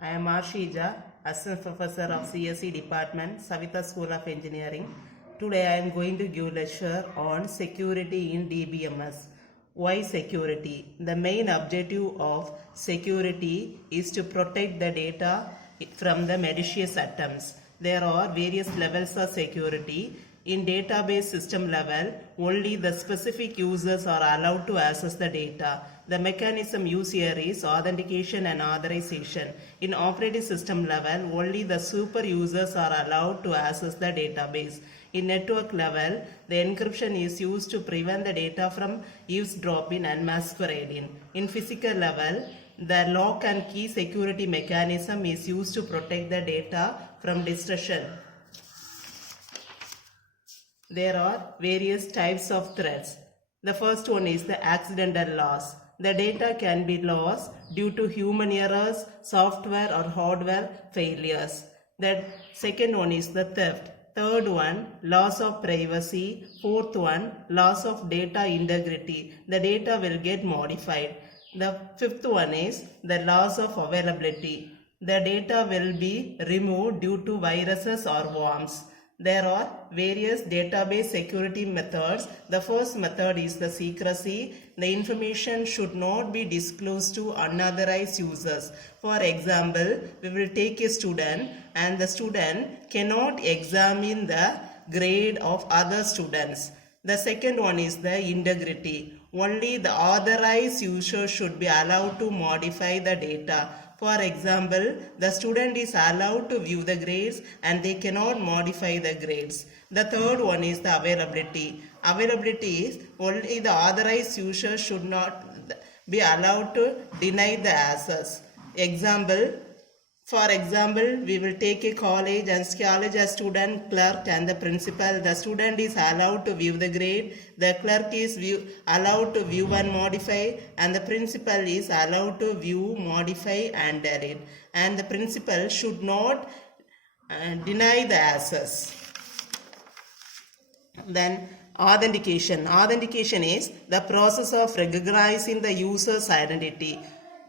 I am Arshija, Assistant Professor of CSE Department, Savitha School of Engineering. Today I am going to give lecture on security in DBMS. Why security? The main objective of security is to protect the data from the malicious attempts. There are various levels of security. In database system level, only the specific users are allowed to access the data. The mechanism used here is authentication and authorization. In operating system level, only the super users are allowed to access the database. In network level, the encryption is used to prevent the data from eavesdropping and masquerading. In physical level, the lock and key security mechanism is used to protect the data from destruction. There are various types of threats. The first one is the accidental loss. The data can be lost due to human errors, software or hardware failures. The second one is the theft. Third one, loss of privacy. Fourth one, loss of data integrity. The data will get modified. The fifth one is the loss of availability. The data will be removed due to viruses or worms. There are various database security methods. The first method is the secrecy. The information should not be disclosed to unauthorized users. For example, we will take a student and the student cannot examine the grade of other students. The second one is the integrity. Only the authorized user should be allowed to modify the data. For example, the student is allowed to view the grades and they cannot modify the grades. The third one is the availability. Availability is only the authorized user should not be allowed to deny the access. For example, we will take a college and college has student, clerk and the principal. The student is allowed to view the grade. The clerk is allowed to view and modify, and the principal is allowed to view, modify and delete. And the principal should not deny the access. Then authentication. Authentication is the process of recognizing the user's identity.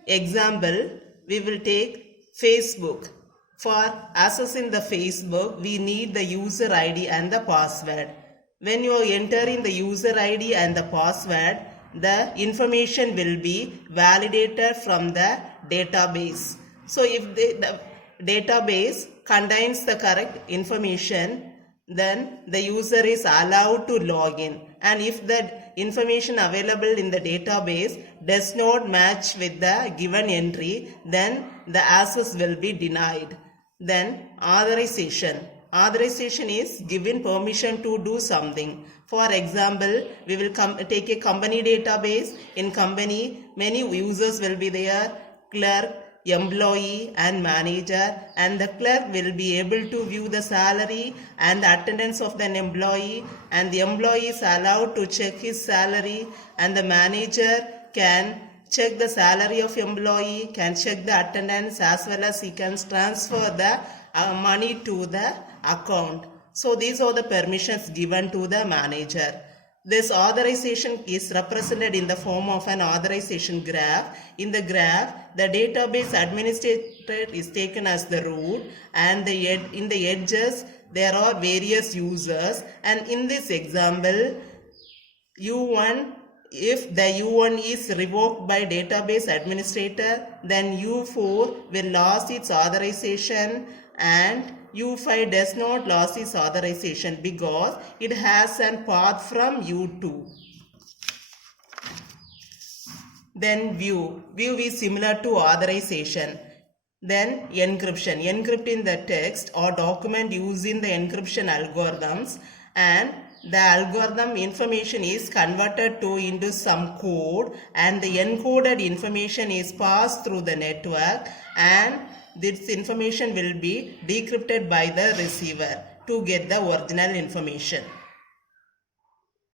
Example, we will take Facebook. For accessing the Facebook, we need the user ID and the password. When you are entering the user ID and the password, the information will be validated from the database. So if the database contains the correct information, then the user is allowed to log in. And if the information available in the database does not match with the given entry, then the access will be denied. Then authorization. Authorization is given permission to do something. For example, we will take a company database. In company, many users will be there, clerk, employee and manager, and the clerk will be able to view the salary and the attendance of an employee, and the employee is allowed to check his salary, and the manager can check the salary of employee, can check the attendance, as well as he can transfer the money to the account. So these are the permissions given to the manager. This authorization is represented in the form of an authorization graph. In the graph, the database administrator is taken as the root, and in the edges there are various users. And in this example, U1, if the U1 is revoked by database administrator, then U4 will lose its authorization, and U5 does not lose its authorization because it has a path from U2. Then view. View is similar to authorization. Then encryption. Encrypting the text or document using the encryption algorithms, and the algorithm information is converted into some code, and the encoded information is passed through the network, and this information will be decrypted by the receiver to get the original information.